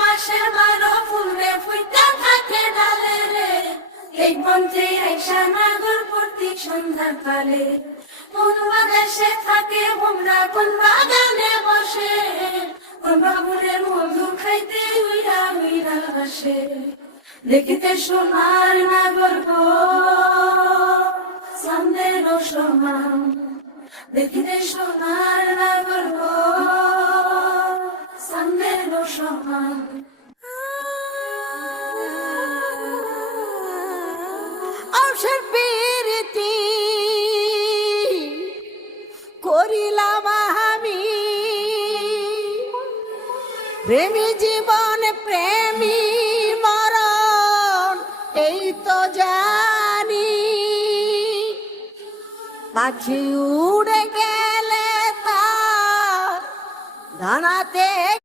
মাসে 12 ফুলে ফুইটা থাকে ডালে রে, এই পন্থে আইসা নাগর প্রতীক সন্ধ্যা কালে। কোন বাদেশে থাকে ভোমরা কোন বাগানে বসে, কোন বাবুরের মধু খাইতে উইরা উইরা আসে। দেখিতে সোনার নাগর গো চাঁদের সমান, দেখিতে সোনার নাগর গো চাঁদের সমান। অবসর প্রীতি করিলাম আমি, প্রেমী জীবন প্রেমী মরণ এই তো জানি। পাখি উড়ে গেলে তা দানাতে